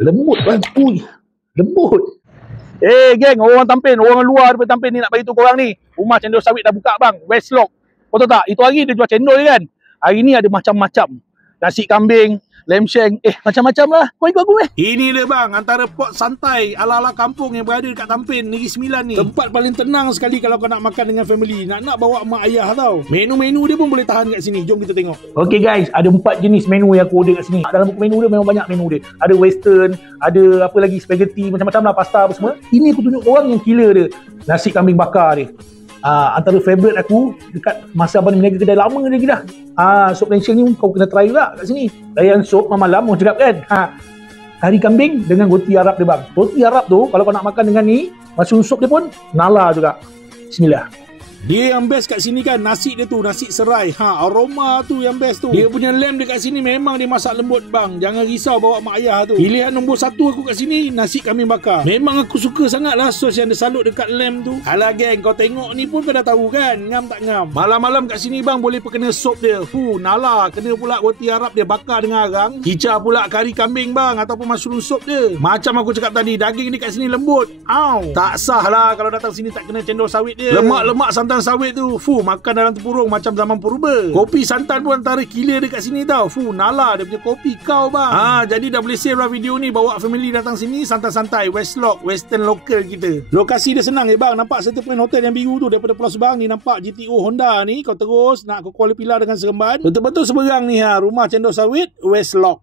Lembut bang. Ui, lembut. Geng, orang Tampin, orang luar daripada Tampin ni nak bagi tu korang ni. Rumah cendol sawit dah buka bang, Westlock. Kau tahu tak? Itu hari dia jual cendol kan. Hari ni ada macam-macam. Nasi kambing, lamb shank, macam-macam lah. Kau ikut aku Ini dia bang, antara pot santai ala-ala kampung yang berada dekat Tampin, Negeri Sembilan ni. Tempat paling tenang sekali kalau kau nak makan dengan family. Nak bawa mak ayah tau. Menu-menu dia pun boleh tahan kat sini. Jom kita tengok. Okay guys, ada 4 jenis menu yang aku order kat sini. Dalam buku menu dia memang banyak menu dia. Ada western, ada apa lagi, spaghetti, macam-macam lah, pasta apa semua. Ini aku tunjuk korang yang killer dia. Nasi kambing bakar dia. Antara favourite aku dekat masa abang meniaga kedai lama lagi dah. Sop lensing ni kau kena try juga kat sini. Layan sop malam mau cakap kan. Kari kambing dengan roti Arab dia bang. Roti Arab tu kalau kau nak makan dengan ni, masun sop dia pun nala juga. Bismillah. Dia yang best kat sini kan, nasi dia tu, nasi serai. Aroma tu yang best tu. Dia punya lamb dekat sini memang dia masak lembut bang. Jangan risau bawa mak ayah tu. Pilihan nombor 1 aku kat sini, nasi kambing bakar. Memang aku suka sangat lah sos yang dia salut dekat lamb tu. Alah geng, kau tengok ni pun kau dah tahu kan, ngam tak ngam. Malam-malam kat sini bang boleh perkena sop dia. Nala, kena pula roti Arab dia bakar dengan arang. Cicah pula kari kambing bang, ataupun mushroom sop dia. Macam aku cakap tadi, daging ni kat sini lembut. Tak sah lah kalau datang sini tak kena cendol sawit dia. Lemak-lemak santan sawit tu, makan dalam tempurung macam zaman purba. Kopi santan pun antara killer dekat sini tau. Nala dia punya kopi kau bang. Jadi dah boleh save lah video ni, bawa family datang sini santai-santai. Westlock, western local kita. Lokasi dia senang bang. Nampak Center Point Hotel yang biru tu daripada Pulau Sebang ni, nampak GTO Honda ni. Kau terus nak ke Kuala Pilar dengan Seremban, betul-betul seberang ni rumah cendol sawit Westlock.